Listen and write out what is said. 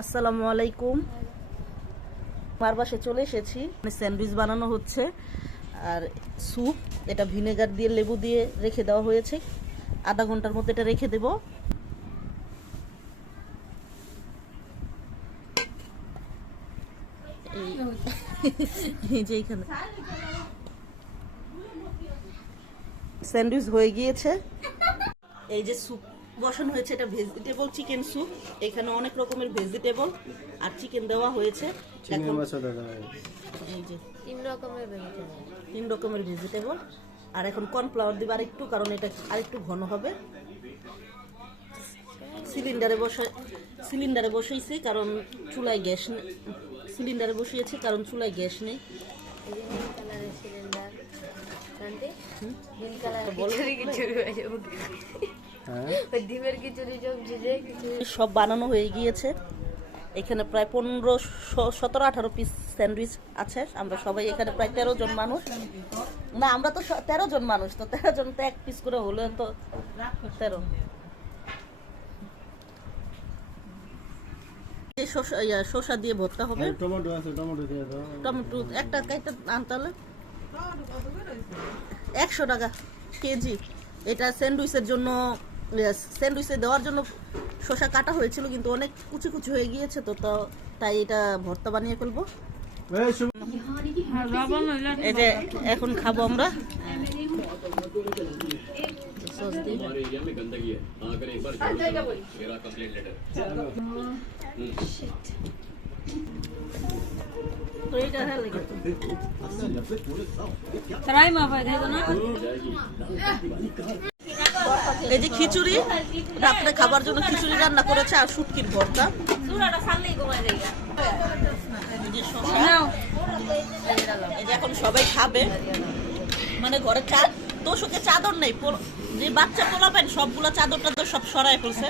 আসসালামু আলাইকুম। আমার বাসায় চলে এসেছি। স্যান্ডউইচ বানানো হচ্ছে আর স্যুপ, এটা ভিনেগার দিয়ে লেবু দিয়ে রেখে দেওয়া হয়েছে। আধা ঘন্টার মধ্যে এটা রেখে দেব। এই যে এখানে স্যান্ডউইচ হয়ে গিয়েছে। এই যে স্যুপ বসানো হয়েছে, এটা ভেজিটেবল চিকেন স্যুপ। এখানে অনেক রকমের ভেজিটেবল আর চিকেন দেওয়া হয়েছে। এই যে তিন রকমের ভেজিটেবল। আর এখন কর্নফ্লাওয়ার দিব আরেকটু, কারণ এটা আরেকটু ঘন হবে। সিলিন্ডারে বসাইছি কারণ চুলায় গ্যাস নেই। সিলিন্ডারে বসিয়েছি কারণ চুলায় গ্যাস নেই। সব বানানো হয়ে গিয়েছে। এখানে প্রায় 15, 17, 18 পিস স্যান্ডউইচ আছে। আমরা সবাই এখানে প্রায় 13 জন মানুষ। না, আমরা তো 13 জন মানুষ, তো 13 জন তো এক পিস করে হলে তো 13। শসা দিয়ে ভর্তা হবে। টমেটো একটা কাইটা আনতে হলে 100 টাকা কেজি। এটা স্যান্ডউইচের জন্য, স্যান্ডউইচে দেওয়ার জন্য শসা কাটা হয়েছিল, কিন্তু অনেক কুচি কুচি হয়ে গিয়েছে, তো তাই এটা ভর্তা বানিয়ে ফেলবো। এই যে এখন খাবো আমরা। এই যে খিচুড়ি, রাত্রে খাবার জন্য খিচুড়ি রান্না করেছে আর শুটকির ভর্তা। এই যে এখন সবাই খাবে, মানে ঘরে তোষকে চাদর নেই, যে বাচ্চা পোলাপেন সবগুলো চাদর টাদর সব সরাই ফেলছে।